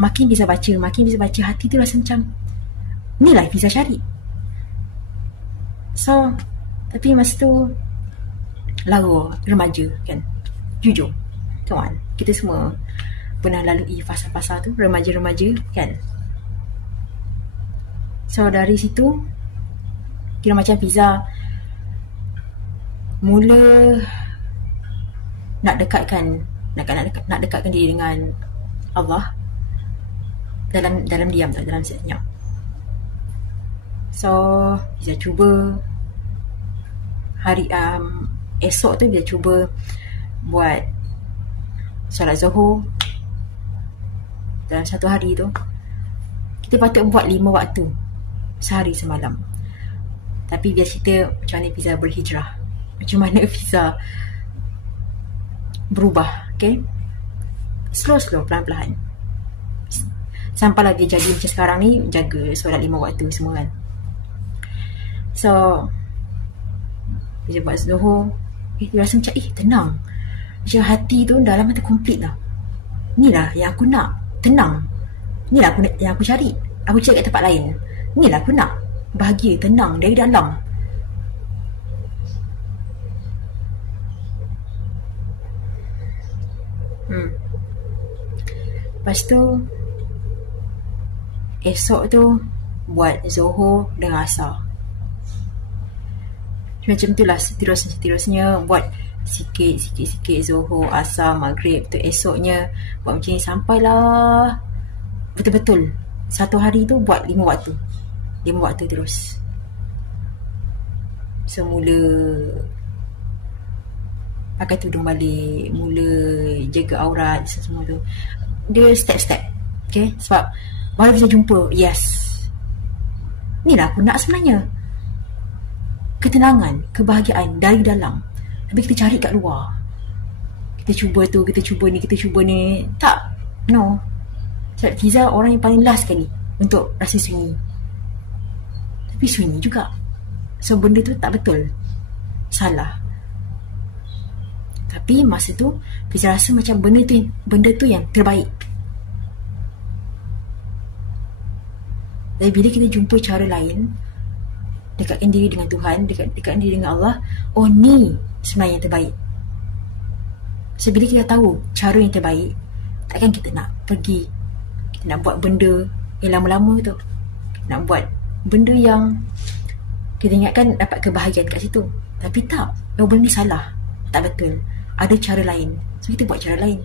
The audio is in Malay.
makin Fiza baca, hati tu rasa macam ni lah Fiza cari. So tapi masa tu lawa remaja kan, jujur kawan, kita semua pernah lalui fasa-fasa tu, remaja-remaja kan. So dari situ kira macam Fiza mula nak dekatkan diri dengan Allah dalam diam tak, dalam senyap. So Fiza cuba hari esok tu Fiza cuba buat solat Zuhur. Dalam satu hari tu kita patut buat 5 waktu sehari semalam. Tapi biar cerita macam mana Fiza berhijrah, macam mana Fiza berubah, okay? Slow, pelan-pelan, sampailah dia jadi macam sekarang ni, jaga solat 5 waktu semua kan. So Fiza buat Zuhur, dia rasa macam tenang, macam hati tu dalam tu komplit lah. Ni lah yang aku nak, tenang. Ni lah yang aku cari. Aku cari kat tempat lain. Ni lah aku nak, bahagia, tenang dari dalam. Lepas tu esok tu buat Zuhur dengan Asar. Macam tu lah seterusnya buat sikit Zuhur, Asar, Maghrib tu. Esoknya buat macam ni sampailah betul-betul satu hari tu buat 5 waktu terus. So mula pakai tudung balik, mula jaga aurat semua tu. Dia step-step, okay? Sebab baru kita jumpa, yes, ni lah aku nak sebenarnya, ketenangan, kebahagiaan dari dalam. Tapi kita cari kat luar, kita cuba tu, kita cuba ni. Tak, no. Sebab Fiza orang yang paling last sekali untuk rasa sunyi, tapi sunyi juga. So benda tu tak betul, salah. Tapi masa tu Fiza rasa macam benda tu yang terbaik. Dan bila kita jumpa cara lain, dekatkan diri dengan Tuhan, dekatkan diri dengan Allah, oh ni sebenarnya yang terbaik. So bila kita tahu cara yang terbaik, takkan kita nak pergi, kita nak buat benda yang lama-lama tu, kita nak buat benda yang kita ingatkan dapat kebahagiaan kat situ. Tapi tak, benda ni salah, tak betul, ada cara lain. So kita buat cara lain.